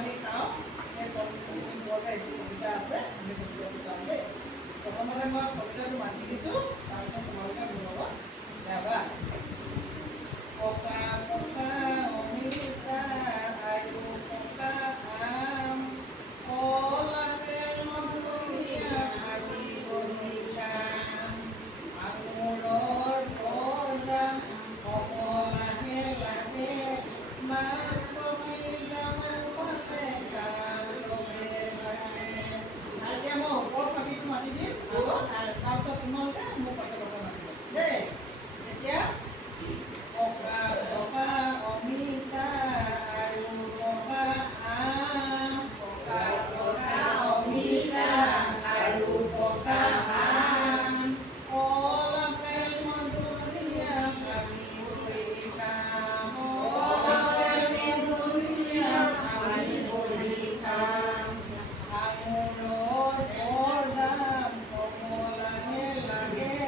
আমি খাওঁ সেই ফলখিনি ওপৰতে এইটো কবিতা আছে আমি কবিতাটো গাম দেই প্ৰথমতে মই কবিতাটো মাতি দিছোঁ তাৰপিছত তোমালোকে মোৰ লগত গাবা পকা পকা অমিতা আৰু পকা আম কল আপেল মধুৰিআম আমি বহি খাম আঙুৰৰ বৰদাম কমল লাহে লাহে নাচপতি জামু পাতে গান লগে ভাগে এতিয়া মই ওপৰ কবিটো মাতি দিম আৰু তাৰপিছত তোমালোকে মোৰ পাছে পাছে মাতিব দেই এতিয়া পকা পকা অমিতা আৰু পকা আম পকা পকা অমিতা আৰু পকা আম কল আপেল মধুৰিআম আমি বহি খাম কল আপেল মধুৰিআম আমি বহি খাম আঙুৰৰ বৰদাম কমল লাহে লাগে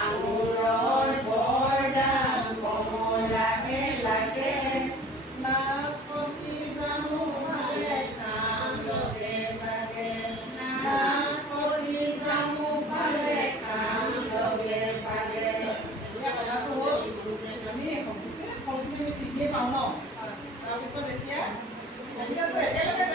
আঙুৰৰ বৰদাম কমল লাহে লাগে নাচপতি জামু ভালে খাম লগে ভাগে নাচপতি জামু ভালে খাম লগে ভাগে এতিয়া কথাটো হ'ল আমি ফলখিনি আমি চিনিয়ে পাওঁ ন তাৰপিছত এতিয়া কবিতাটো একেলগে